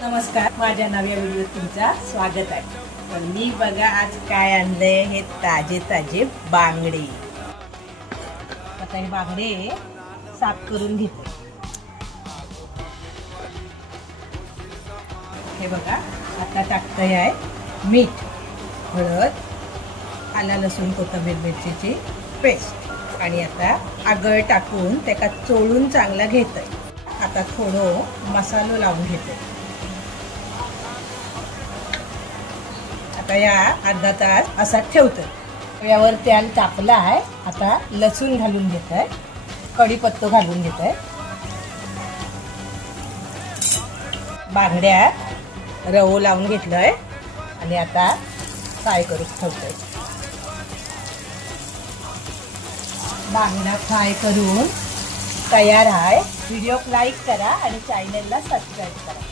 नमस्कार, माझ्या नव्या व्हिडिओत तुमचं स्वागत आहे. तर मी बघा आज काय आणले, हे ताजे ताजे बांगडे. आता हे बांगडे साफ करून घेते. हे बघा, आता टाकते आहे मीठ, हळद, आला लसूण कोथिंबीर मिरचीची पेस्ट आणि आता आगळ टाकून त्याला चोळून चांगला घेते. आता थोडं मसालो लावून घेते. आता या अर्धा तास असा ठेवतो. यावर तेल तापला आहे. आता लसूण घालून घेत आहे, कढीपत्ता घालून घेत आहे, बांगड्या रवो लावून घेतलंय आणि आता फ्राय करून ठेवतोय. बांगडा फ्राय करून तयार आहे. व्हिडिओ लाईक करा आणि चॅनलला सबस्क्राईब करा.